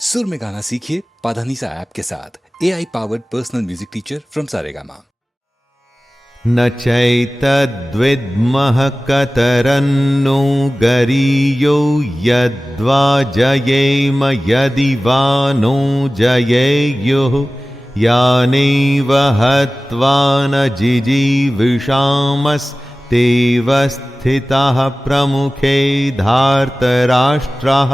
सुर में गाना सीखिए पाधानीसा ऐप के साथ। AI powered personal music teacher from Saregama. न चैतद्विद्मः कतरन्नो गरीयो यद्वा जयेम यदि वा नो जयेयुः यानेव हत्वा न जिजीविषामस्तेव स्थिताः प्रमुखे धार्तराष्ट्राः।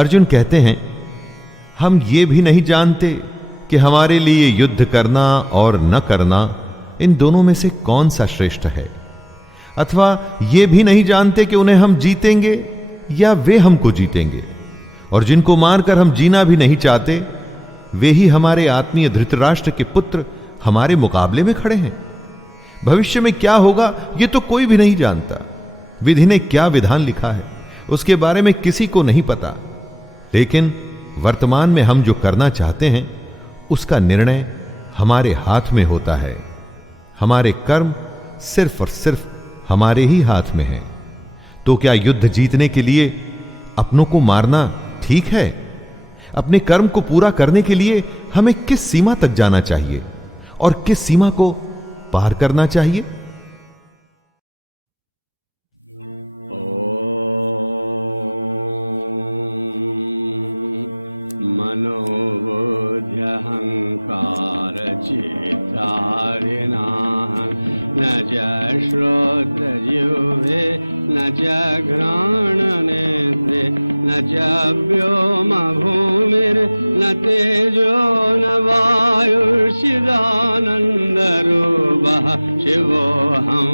अर्जुन कहते हैं, हम ये भी नहीं जानते कि हमारे लिए युद्ध करना और न करना इन दोनों में से कौन सा श्रेष्ठ है, अथवा ये भी नहीं जानते कि उन्हें हम जीतेंगे या वे हमको जीतेंगे। और जिनको मारकर हम जीना भी नहीं चाहते, वे ही हमारे आत्मीय धृतराष्ट्र के पुत्र हमारे मुकाबले में खड़े हैं। भविष्य में क्या होगा ये तो कोई भी नहीं जानता। विधि ने क्या विधान लिखा है उसके बारे में किसी को नहीं पता, लेकिन वर्तमान में हम जो करना चाहते हैं उसका निर्णय हमारे हाथ में होता है। हमारे कर्म सिर्फ और सिर्फ हमारे ही हाथ में है। तो क्या युद्ध जीतने के लिए अपनों को मारना ठीक है? अपने कर्म को पूरा करने के लिए हमें किस सीमा तक जाना चाहिए और किस सीमा को पार करना चाहिए? मनोबुद्ध्यहंकार चित्तारिणा न च श्रोत्रजिह्वे न च घ्राणनेत्रे न च व्योम भूमिर्न तेजो न वायुर्चिदानन्दरूपः शिवोऽहं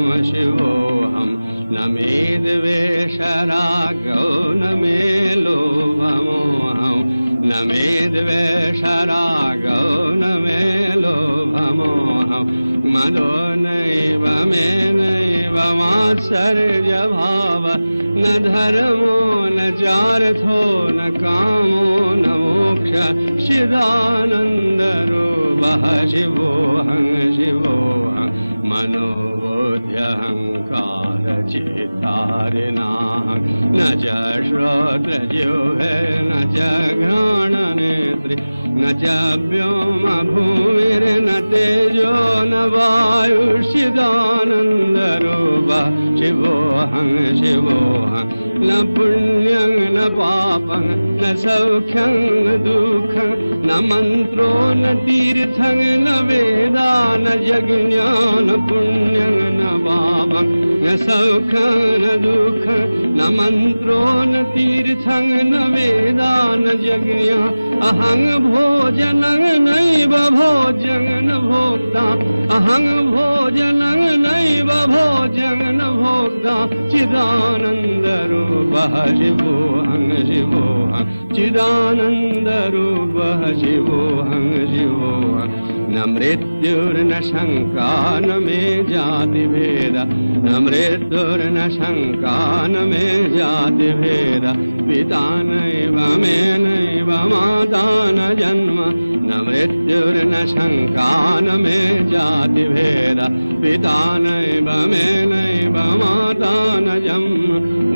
न मे द्वेषरागो न मे लोभमोहम् न मे द्वेषरागो न मे लोभमोहम् मदो नैव मे नैव मात्सर्यभावः न धर्मो न चार्थो न कामो न मोक्षः चिदानन्दरूपः शिवोऽहं मनोबुद्ध्यहंकारचित्तारिणाः न च श्रोत्रजिह्वे न च घ्राणनेत्रे न च व्योम भूमिर्न तेजो न वायुर्चिदानन्दरूपः शिवोऽहं न पुण्यं न पापं न सौख्यं न दुःखं न मन्त्रो न तीर्थं न वेदा न यज्ञा न पुण्यं न पापं न सौख्यं न दुःखं न मन्त्रो न तीर्थं न वेदा न यज्ञा अहं भोजनं नैव भोज्यं न भोक्ता अहं भोजनं नैव भोज्यं न भोक्ता चिदानन्दरूपः शिवोऽहं चिदानन्दरूपः शिवोऽहं न मृत्युर्न शङ्का न मे जातिभेदः न मृत्युर्न शङ्का न मे जातिभेदः पिता नैव मे नैव माता न जन्म न मृत्युर्न शङ्का न मे जातिभेदः पिता नैव मे नैव माता न जन्म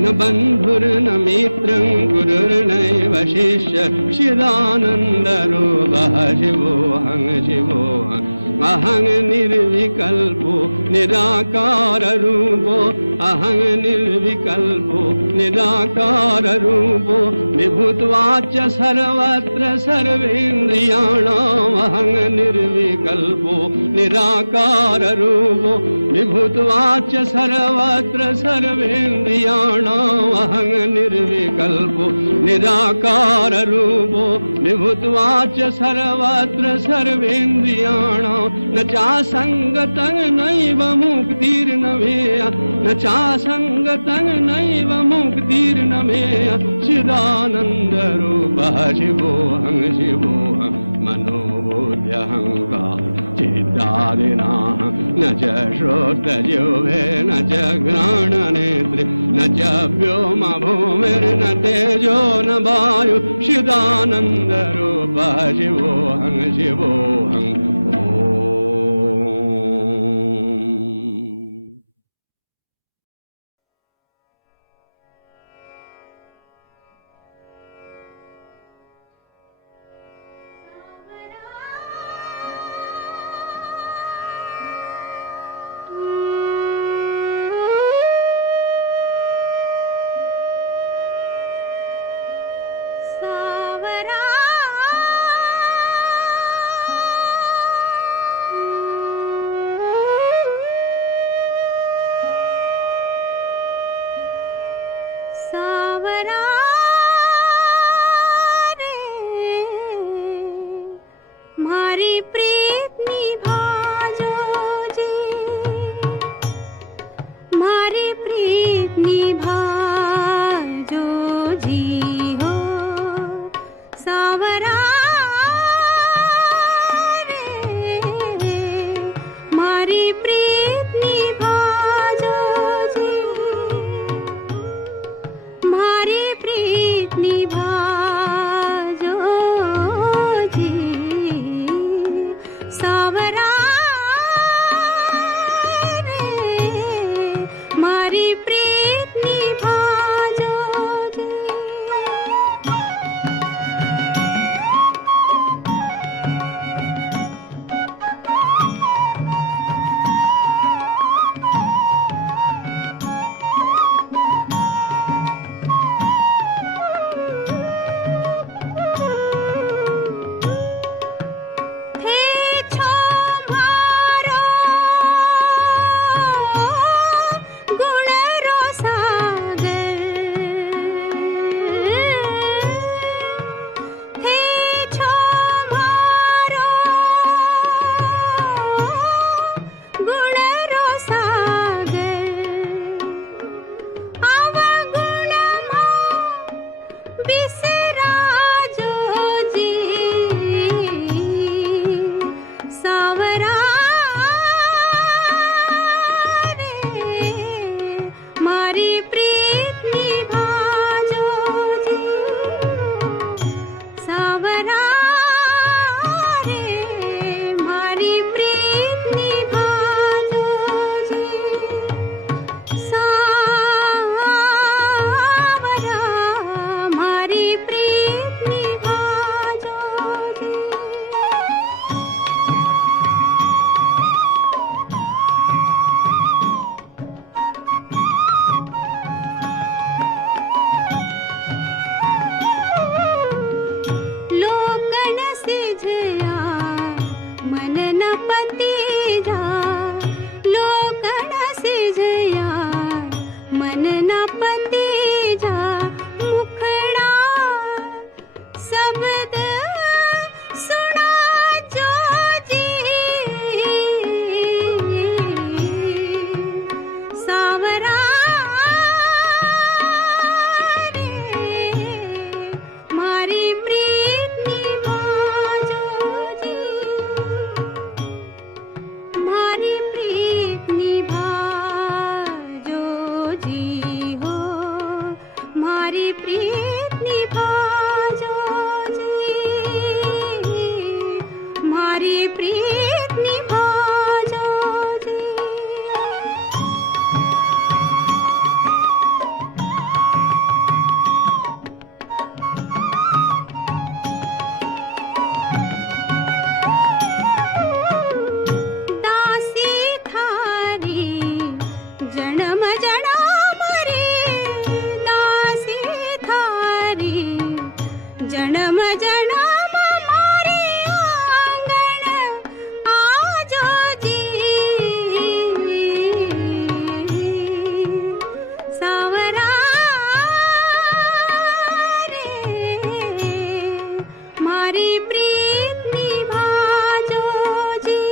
न बन्धुर्न मित्रं गुरुर्नैव शिष्यः चिदानन्दरूपः शिवोऽहं अहं निर्विकल्पो निराकाररूपो अहं निर्विकल्पो निराकाररूपो विभूत्वाच सर्वत्र सर्वेन्द्रियाणाम् अहं निर्विकल्पो निराकाररूपो विभूत्वाच सर्वत्र सर्वेन्द्रियाणाम् अहं निर्विकल्पो निराकाररूपो विभूत्वाच सर्वत्र सर्वेन्द्रियाणाम् न चासंगतं नैव मुक्तिर्न मेय न चासंगतं नैव मुक्तिर्न मेय चिदानन्दरूपः शिवोऽहं मनोबुद्ध्यहंकार चित्तारिणाः न च श्रोत्रजिह्वे न च घ्राणनेत्रे न च व्योम भूमिर्न तेजो न वायु चिदानन्दरूपः शिवोऽहं बिसरा जो जी सावरा रे मारी प्रीत निभाजो जी सावरा रे मारी प्रीत निभाजो जी सावरा मारी प्रीत निभाजो जी लोकन सिझया मन न पतीजा लोकन सिझया मन न पतीजा मुखड़ा शब्द सुना जो जी सावरा रे मारी प्रीत निभाजो जी मारी प्रीत निभाजो जी हो मारी प्रीत निभाजो जी मारी प्रीत निभाजो जी दासी थारी जन्म जन्म रे दासी थारी जन्म जन्म मारे आंगन आजो जी सावरा रे मारी प्रीत निभाजो जी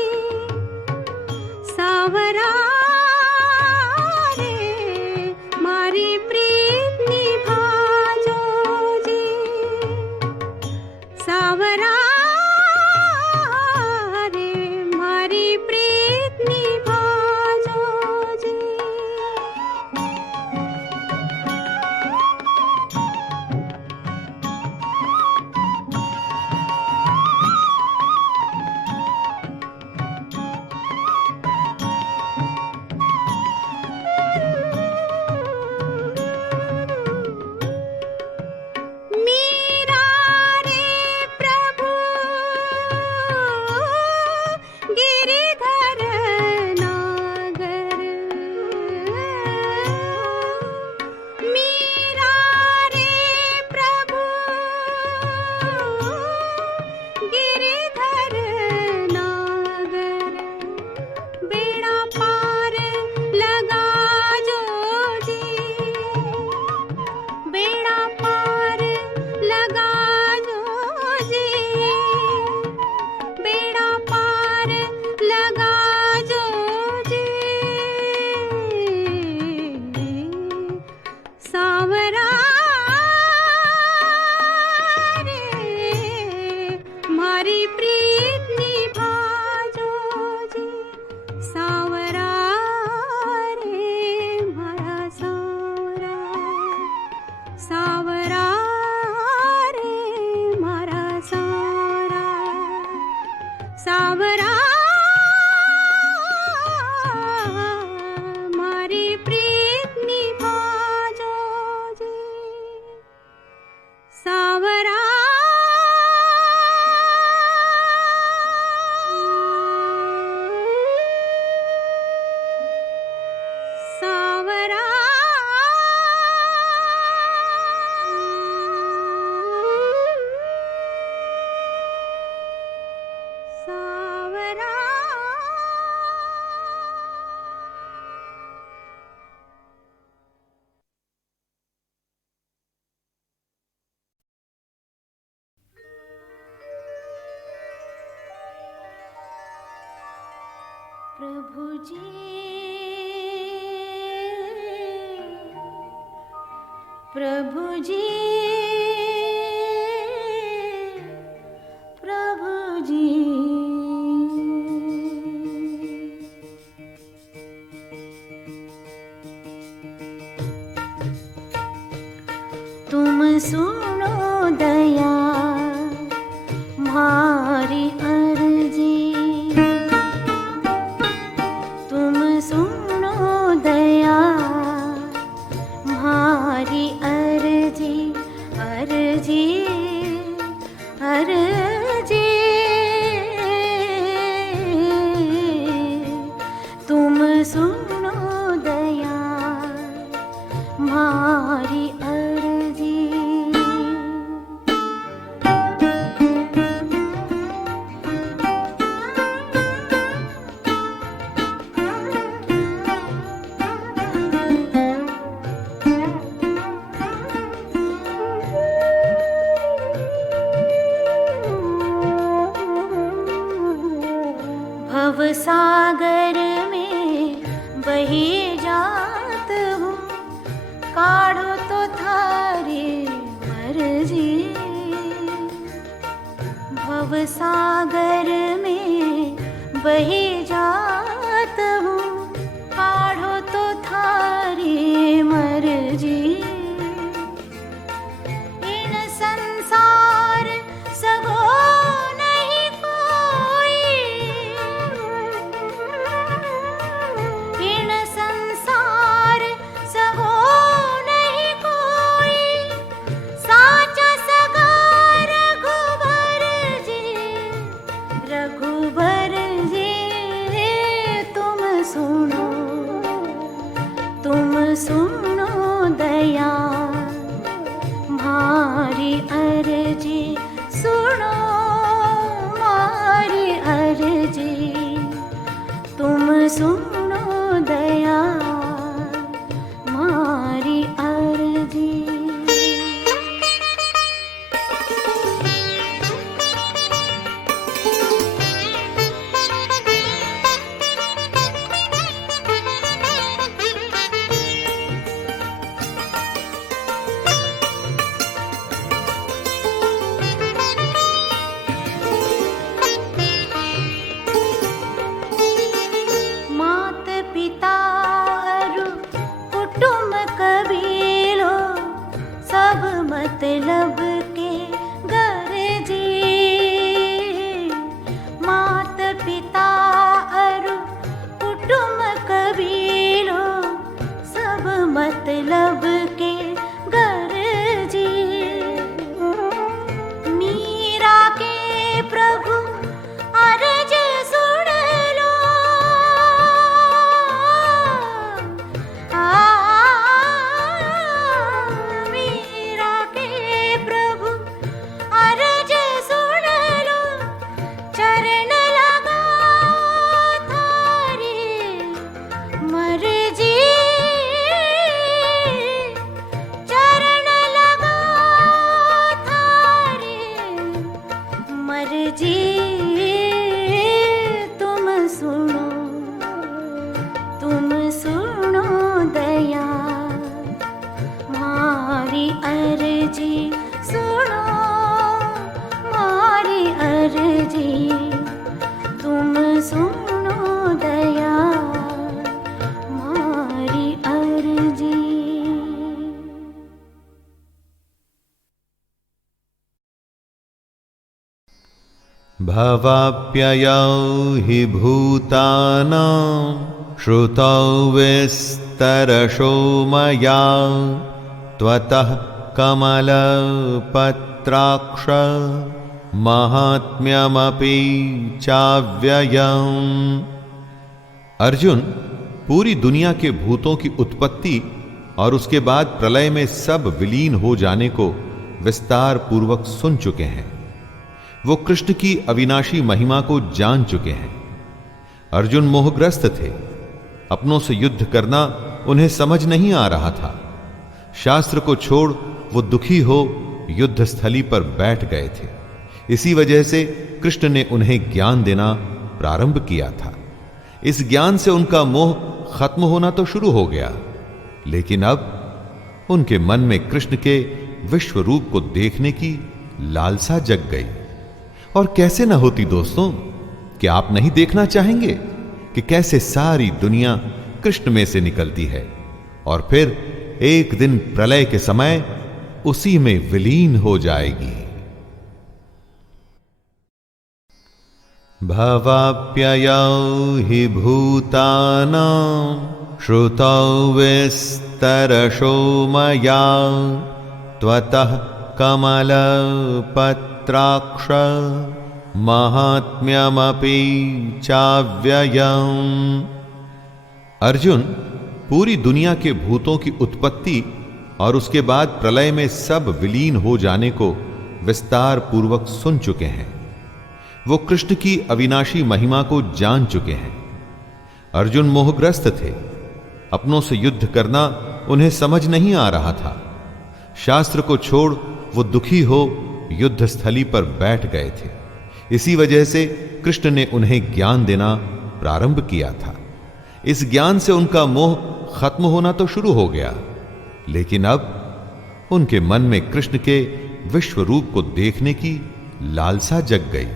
सावरा रे मारी प्रीत निभाजो जी सावरा रे मारी प्रीत निभाजो जी मीरा रे प्रभु गिरिधर नागर मीरा रे प्रभु गिरिधर नागर बेड़ा पार लगा जो जी बेड़ा पार लगा जो जी बेड़ा पार लगा जो जी सावरा रे मारी प्रीत निभाजो जी सावरा रे मारा सावरा सावरा रे मारा सावरा सावरा मारी प्रीत निभाजो जी सावरा सावरा सावरा प्रभु जी प्रभु जी सुनो दया मारी अर्जी, तुम सुनो दया मारी अर्जी, अर्जी अर्जी, तुम सुनो दया मारी अर्जी। भव सागर में बही जात हूँ, काढ़ो तो थारी मर्जी। भव सागर में बही जात हूँ, काढ़ो तो थारी मर्जी। इन संसार सगो नहीं कोई, इन संसार सगो नहीं कोई, साचा सगा रघुबर जी, रघुबर जी। तुम सुनो, तुम सुनो दया मारी अर्जी, सुनो मारी अर्जी, तुम सुनो दया मारी अर्जी। मात पिता अरु कुटुंब कबीलो, सब मतलब के गर्जी। मात पिता अरु कुटुंब कबीलो, सब मतलब के गर्जी। मीरा के प्रभु अर्ज सुन लो, मीरा के प्रभु अर्ज सुन लो, चरण लगा थारी मर्जी, चरण लगा थारी मर्जी। तुम सुनो, तुम सुनो दया मारी अर्जी, सुनो मारी अर्जी, तुम सुनो दया मारी अर्जी। भवाप्ययौ हि भूतानां श्रुतौ विस्तरशो मया त्वतः कमलपत्राक्ष महात्म्यमपि चाव्ययम्। अर्जुन, पूरी दुनिया के भूतों की उत्पत्ति और उसके बाद प्रलय में सब विलीन हो जाने को विस्तार पूर्वक सुन चुके हैं। वो कृष्ण की अविनाशी महिमा को जान चुके हैं। अर्जुन मोहग्रस्त थे, अपनों से युद्ध करना उन्हें समझ नहीं आ रहा था। शास्त्र को छोड़ वो दुखी हो युद्ध स्थली पर बैठ गए थे। इसी वजह से कृष्ण ने उन्हें ज्ञान देना प्रारंभ किया था। इस ज्ञान से उनका मोह खत्म होना तो शुरू हो गया, लेकिन अब उनके मन में कृष्ण के विश्व रूप को देखने की लालसा जग गई। और कैसे न होती दोस्तों, कि आप नहीं देखना चाहेंगे कि कैसे सारी दुनिया कृष्ण में से निकलती है और फिर एक दिन प्रलय के समय उसी में विलीन हो जाएगी। भवाप्ययौ हि भूतानां श्रुतौ विस्तरशो मया त्वतः कमलपत्राक्ष महात्म्यमपि चाव्ययम्। अर्जुन, पूरी दुनिया के भूतों की उत्पत्ति और उसके बाद प्रलय में सब विलीन हो जाने को विस्तार पूर्वक सुन चुके हैं। वो कृष्ण की अविनाशी महिमा को जान चुके हैं। अर्जुन मोहग्रस्त थे। अपनों से युद्ध करना उन्हें समझ नहीं आ रहा था। शास्त्र को छोड़ वो दुखी हो युद्ध स्थली पर बैठ गए थे। इसी वजह से कृष्ण ने उन्हें ज्ञान देना प्रारंभ किया था। इस ज्ञान से उनका मोह खत्म होना तो शुरू हो गया, लेकिन अब उनके मन में कृष्ण के विश्व रूप को देखने की लालसा जग गई।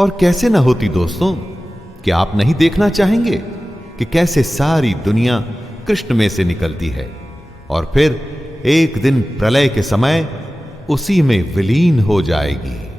और कैसे न होती दोस्तों, कि आप नहीं देखना चाहेंगे कि कैसे सारी दुनिया कृष्ण में से निकलती है और फिर एक दिन प्रलय के समय उसी में विलीन हो जाएगी।